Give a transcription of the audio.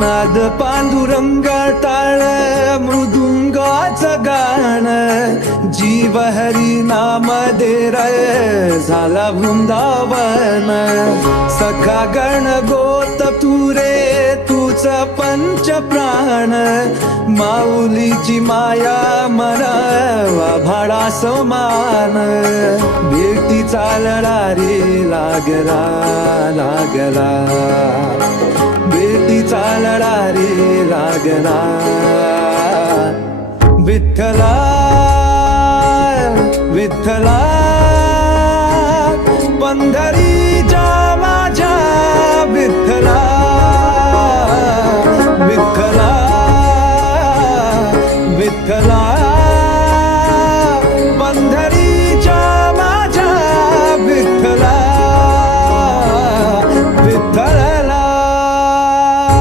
नाद पांडुरंग टाळ मृदुंगाचं गाण जीव हरी नाम दे रे झाला वृंदावन सखा गण गोत तू रे तूच पंच प्राण माऊलीची माया मरा भाडा समान भेटीचा लढा रे लागला लागला भेटीचा लढा रे लागला विठ्ठला विठ्ठला